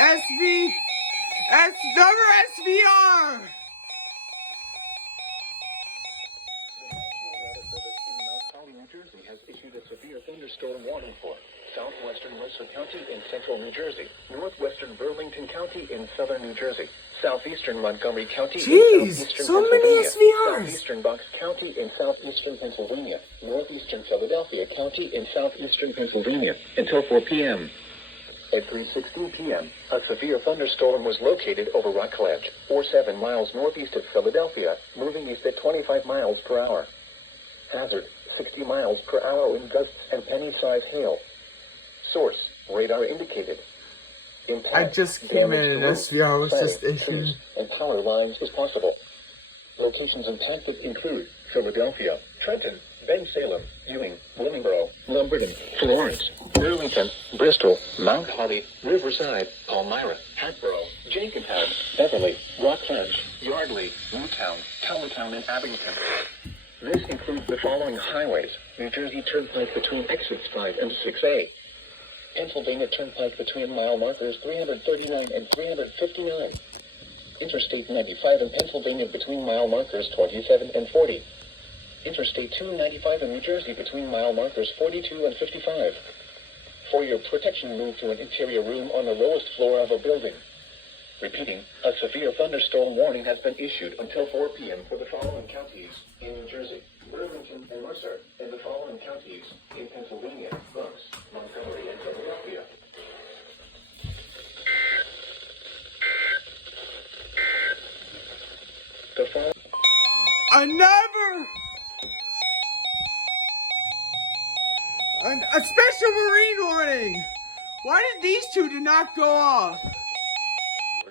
SV, number SVR. New Jersey has issued a severe thunderstorm warning for southwestern Mercer County in central New Jersey, northwestern Burlington County in southern New Jersey, southeastern Montgomery County in southeastern So many Pennsylvania, SVRs. southeastern Bucks County in southeastern Pennsylvania, northeastern Philadelphia County in southeastern Pennsylvania until 4 p.m. At 3:16 p.m., a severe thunderstorm was located over Rockledge, 7 miles northeast of Philadelphia, moving east at 25 miles per hour. Hazard, 60 miles per hour wind gusts and penny-size hail. Source, radar indicated. Impact, I just came in and roofs, SVR was just siding, issued. trees, and power lines is possible. Locations impacted include Philadelphia, Trenton, Bensalem, Ewing, Willingboro, Lumberton, Florence, Burlington, Bristol, Mount Holly, Riverside, Palmyra, Hatboro, Jenkintown, Beverly, Rockledge, Yardley, Newtown, Town, and Abington. This includes the following highways: New Jersey Turnpike between exits 5 and 6A, Pennsylvania Turnpike between mile markers 339 and 359, Interstate 95 in Pennsylvania between mile markers 27 and 40, Interstate 295 in New Jersey between mile markers 42 and 55. For your protection, move to an interior room on the lowest floor of a building. Repeating, a severe thunderstorm warning has been issued until 4 p.m. for the following counties in New Jersey, Burlington and Mercer, and the following counties in Pennsylvania, Bucks, Montgomery, and Philadelphia. The following... A special marine warning. Why did these two do not go off?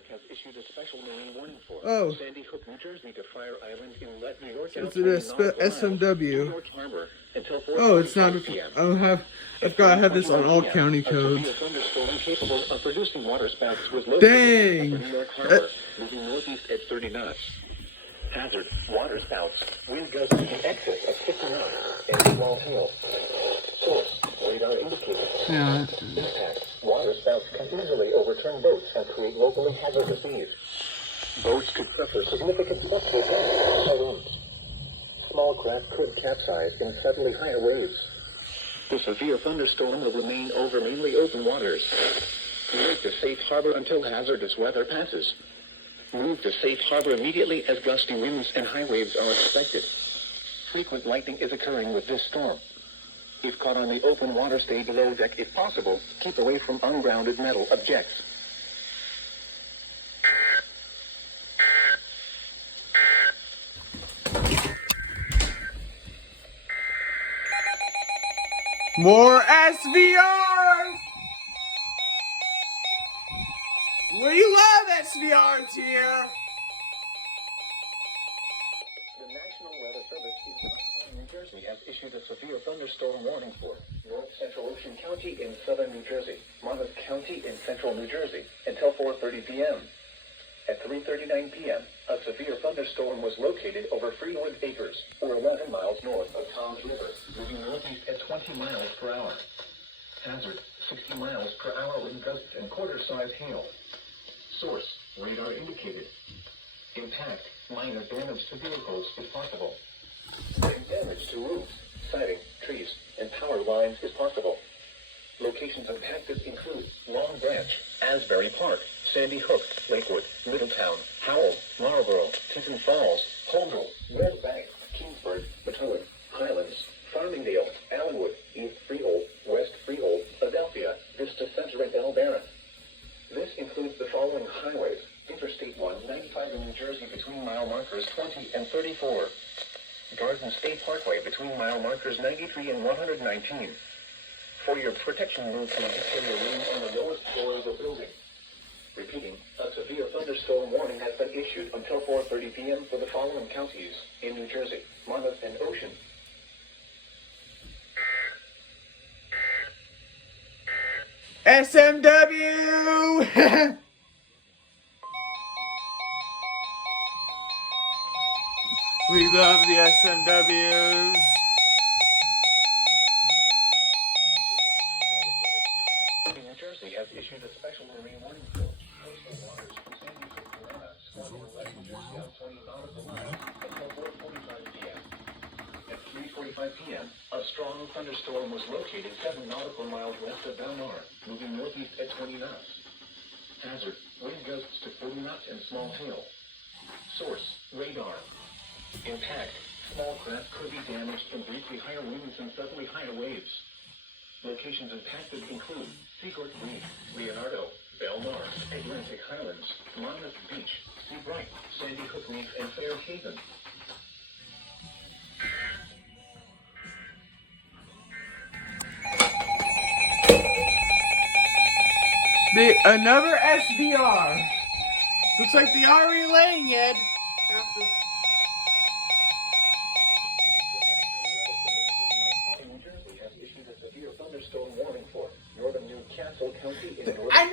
has issued a special marine warning for Sandy Hook, New Jersey to Fire Island Inlet, New York. It's an SMW. New York Harbor until 4 Oh, it's not. p.m. I've got to have this on all county codes. A thunderstorm capable of producing waterspouts was located Dang. at the New York Harbor, moving northeast at 30 knots. Hazard: waterspouts, wind gusts in excess of 50 knots, and small hail. Source: radar indicated. Yeah. Impact: waterspouts can easily overturn boats and create locally hazardous seas. Boats could suffer significant structural damage by winds. Small craft could capsize in suddenly higher waves. The severe thunderstorm will remain over mainly open waters. Move to safe harbor until hazardous weather passes. Move to safe harbor immediately as gusty winds and high waves are expected. Frequent lightning is occurring with this storm. If caught on the open water, stay below deck if possible. Keep away from ungrounded metal objects. More SVRs! We love SVRs here! The National Weather Service in New Jersey has issued a severe thunderstorm warning for North Central Ocean County in southern New Jersey, Monmouth County in central New Jersey, until 4:30 p.m. At 3:39 p.m., a severe thunderstorm was located over Freewood Acres, or 11 miles north of Tom's River, moving northeast at 20 miles per hour. Hazard: 60 miles per hour wind gusts and quarter-size hail. Source: radar indicated. Impact: minor damage to vehicles if possible. Damage to roofs, siding, trees, and power lines is possible. Locations impacted include Long Branch, Asbury Park, Sandy Hook, Lakewood, Middletown, Howell, Marlboro, Tinton Falls, Holdrege, Red Bank, Kingsburg, Methuen, Highlands, Farmingdale, Allenwood, East Freehold, West Freehold, Adelphia, Vista Center, and El Barron. This includes the following highways: Interstate 195 in New Jersey between mile markers 20 and 34. Garden State Parkway between mile markers 93 and 119. For your protection, move to an interior room on the lowest floor of the building. Repeating, a severe thunderstorm warning has been issued until 4:30 p.m. for the following counties in New Jersey, Monmouth, and Ocean. SMW! We love the SMWs. New Jersey has issued a special marine warning for Coastal waters from Sandy Hook to Manna, Squad Inlet, New Jersey out 20 nautical miles until 4:45 p.m. At 3:45 p.m., a strong thunderstorm was located 7 nautical miles west of Balmar, moving northeast at 20 knots. Hazard, wind gusts to 40 knots and small hail. Source, radar. Impact, small craft could be damaged from briefly higher winds and suddenly higher waves. Locations impacted include Seacourt Reef, Leonardo, Belmar, Atlantic Highlands, Monmouth Beach, Seabright, Sandy Hook Reef, and Fair Haven. Another SBR. Looks like they are relaying it. New Jersey has issued a severe thunderstorm warning for northern Newcastle County in northern I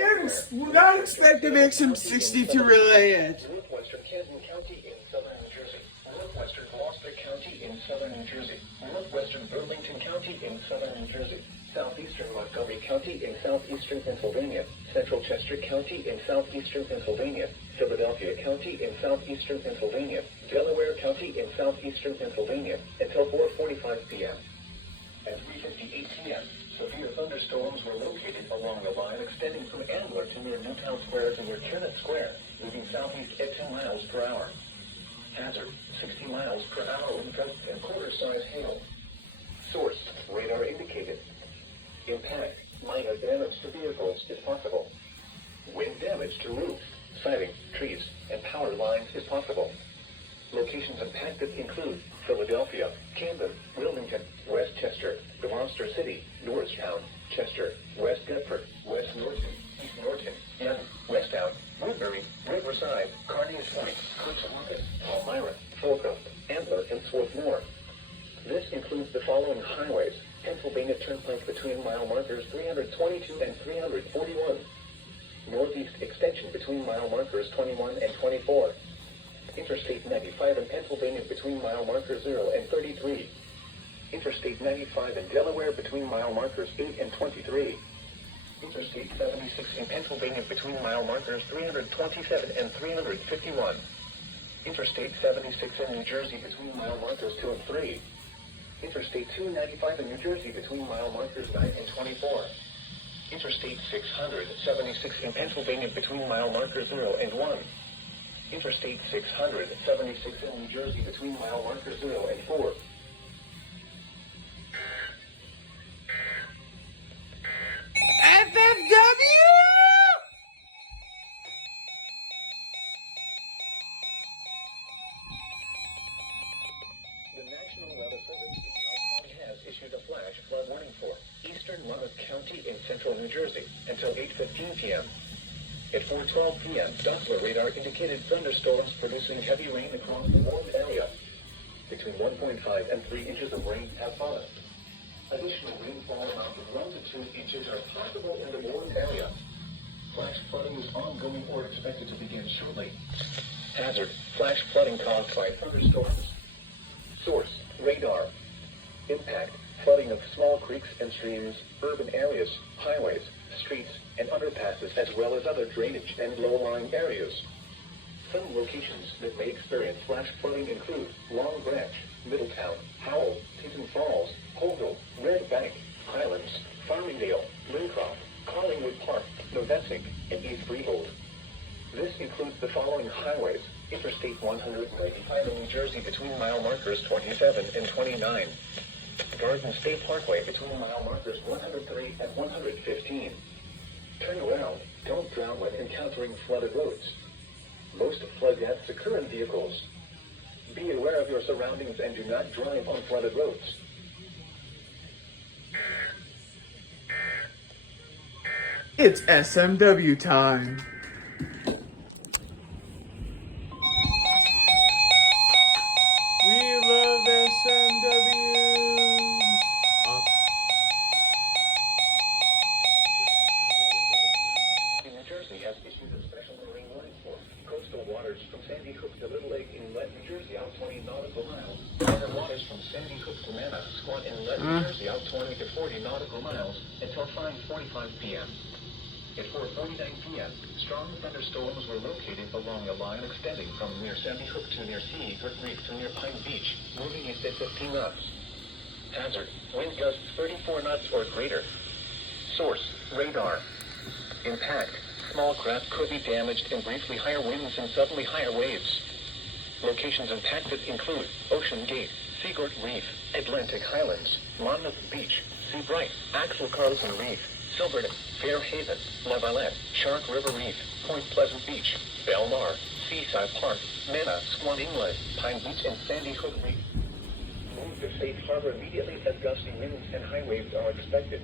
would not expect the XM60 to relay it. northwestern Camden County in southern New Jersey, northwestern Gloucester County in southern New Jersey, northwestern Burlington County in southern New Jersey, southeastern Montgomery County in southeastern Pennsylvania, central Chester County in southeastern Pennsylvania, Philadelphia County in southeastern Pennsylvania, Delaware County in southeastern Pennsylvania, until 4:45 p.m. At 3:58 p.m., severe thunderstorms were located along the line extending from Ambler to near Newtown Square to near Kennett Square, moving southeast at 2 miles per hour. Hazard, 60 miles per hour wind gusts and quarter-size hail. Source, radar indicated. Impact, minor damage to vehicles is possible. Wind damage to roofs, siding, trees, and power lines is possible. Locations impacted include Philadelphia, Camden, Wilmington, Westchester, Gloucester City, Norristown, Chester, West Deptford, West Norton, East Norton, Young, Westtown, Woodbury, Riverside, Carnegie Point, Coachella, Palmyra, Fulcrum, Ambler, and Swarthmore. This includes the following highways: Pennsylvania Turnpike between mile markers 322 and 341. Northeast extension between mile markers 21 and 24. Interstate 95 in Pennsylvania between mile markers 0 and 33. Interstate 95 in Delaware between mile markers 8 and 23. Interstate 76 in Pennsylvania between mile markers 327 and 351. Interstate 76 in New Jersey between mile markers 2 and 3. Interstate 295 in New Jersey between mile markers 9 and 24. Interstate 676 in Pennsylvania between mile markers 0 and 1. Interstate 676 in New Jersey between mile markers 0 and 4. FFW! The National Weather Service has issued a flash flood warning for eastern Monmouth County in central New Jersey until 8:15 p.m. At 4:12 p.m., Doppler radar indicated thunderstorms producing heavy rain across the warned area. Between 1.5 and 3 inches of rain have fallen. Additional rainfall amounts of 1 to 2 inches are possible in the warned area. Flash flooding is ongoing or expected to begin shortly. Hazard, flash flooding caused by thunderstorms. Source, radar. Impact, flooding of small creeks and streams, urban areas, highways, streets, and underpasses, as well as other drainage and low-lying areas. Some locations that may experience flash flooding include Long Branch, Middletown, Howell, Tinton Falls, Holdall, Red Bank, Highlands, Farmingdale, Lincroft, Collingwood Park, Novesink, and East Freehold. This includes the following highways: Interstate 195 in New Jersey between mile markers 27 and 29. Garden State Parkway between mile markers 103 and 115. Turn around. Don't drown when encountering flooded roads. Most flood deaths occur in vehicles. Be aware of your surroundings and do not drive on flooded roads. It's SMW time. We love SMWs. New Jersey has issued a special marine warning for coastal waters from Sandy Hook to Little Lake Inlet, New Jersey, out 20 nautical miles. Other waters from Sandy Hook to Manna, Squat Inlet, New Jersey, out 20 to 40 nautical miles until 5:45 p.m. At 4:49 p.m., strong thunderstorms were located along a line extending from near Sandy Hook to near Seagirt Reef to near Pine Beach, moving east at 15 knots. Hazard, wind gusts 34 knots or greater. Source, radar. Impact, small craft could be damaged and briefly higher winds and suddenly higher waves. Locations impacted include Ocean Gate, Seagirt Reef, Atlantic Highlands, Monmouth Beach, Seabright, Axel Carlson Reef, Silverton, Fairhaven, Lavalette, Shark River Reef, Point Pleasant Beach, Belmar, Seaside Park, Mena, Swan Inlet, Pine Beach, and Sandy Hook Reef. Move to safe harbor immediately as gusty winds and high waves are expected.